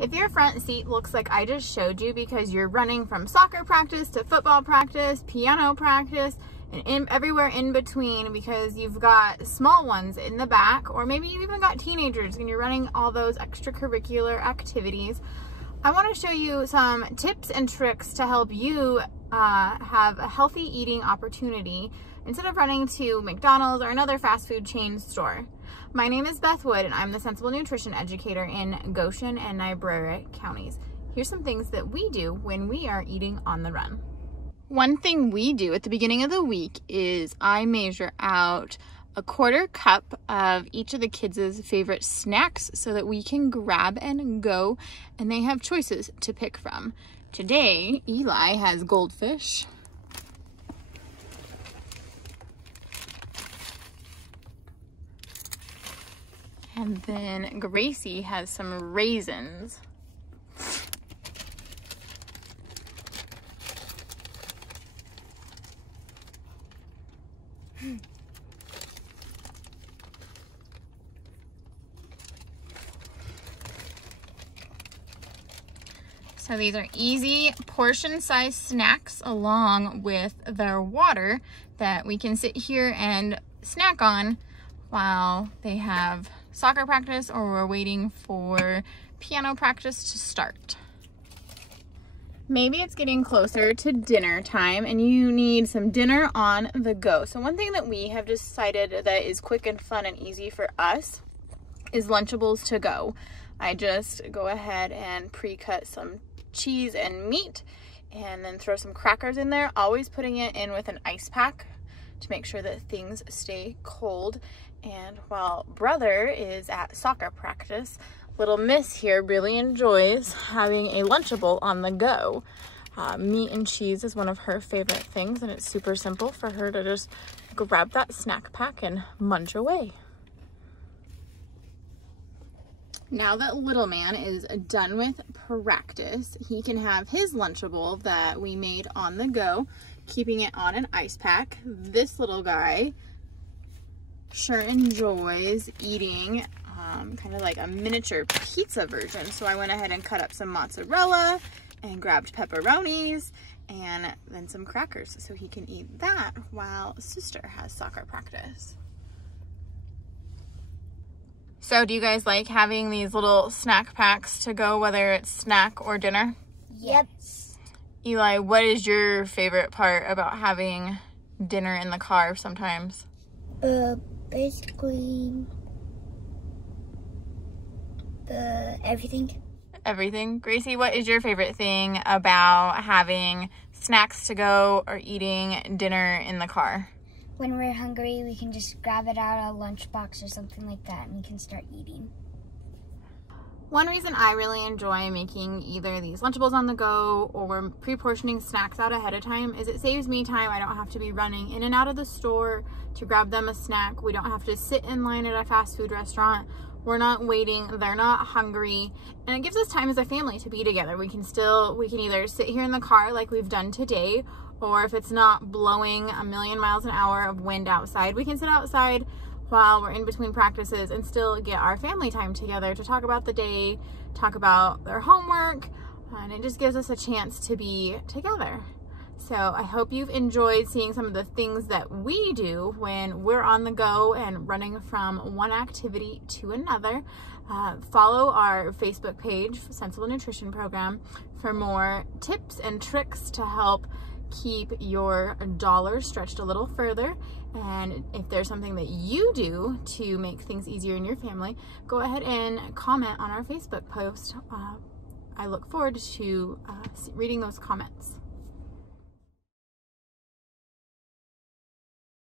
If your front seat looks like I just showed you because you're running from soccer practice to football practice, piano practice, and everywhere in between because you've got small ones in the back, or maybe you've even got teenagers and you're running all those extracurricular activities, I want to show you some tips and tricks to help you have a healthy eating opportunity instead of running to McDonald's or another fast food chain store. My name is Beth Wood, and I'm the Sensible Nutrition Educator in Goshen and Niobrara counties. Here's some things that we do when we are eating on the run. One thing we do at the beginning of the week is I measure out a 1/4 cup of each of the kids' favorite snacks so that we can grab and go, and they have choices to pick from. Today, Eli has goldfish. And then Gracie has some raisins. So these are easy portion-sized snacks along with their water that we can sit here and snack on while they have soccer practice or we're waiting for piano practice to start. Maybe it's getting closer to dinner time and you need some dinner on the go. So one thing that we have decided that is quick and fun and easy for us is Lunchables to go. I just go ahead and pre-cut some cheese and meat and then throw some crackers in there, always putting it in with an ice pack to make sure that things stay cold. And while brother is at soccer practice, little miss here really enjoys having a Lunchable on the go. Meat and cheese is one of her favorite things, and it's super simple for her to just grab that snack pack and munch away. Now that little man is done with practice, he can have his Lunchable that we made on the go, keeping it on an ice pack. This little guy sure enjoys eating kind of like a miniature pizza version. So I went ahead and cut up some mozzarella and grabbed pepperonis and then some crackers so he can eat that while sister has soccer practice. So do you guys like having these little snack packs to go, whether it's snack or dinner? Yep. Eli, what is your favorite part about having dinner in the car sometimes? Basically, everything. Everything. Gracie, what is your favorite thing about having snacks to go or eating dinner in the car? When we're hungry, we can just grab it out of a lunchbox or something like that and we can start eating. One reason I really enjoy making either these Lunchables on the go or pre-portioning snacks out ahead of time is it saves me time. I don't have to be running in and out of the store to grab them a snack. We don't have to sit in line at a fast food restaurant. We're not waiting, they're not hungry, and it gives us time as a family to be together. We can either sit here in the car like we've done today, or if it's not blowing a million miles an hour of wind outside, we can sit outside while we're in between practices and still get our family time together to talk about the day, talk about their homework, and it just gives us a chance to be together. So I hope you've enjoyed seeing some of the things that we do when we're on the go and running from one activity to another. Follow our Facebook page, Sensible Nutrition Program, for more tips and tricks to help keep your dollars stretched a little further. And if there's something that you do to make things easier in your family, go ahead and comment on our Facebook post. I look forward to reading those comments.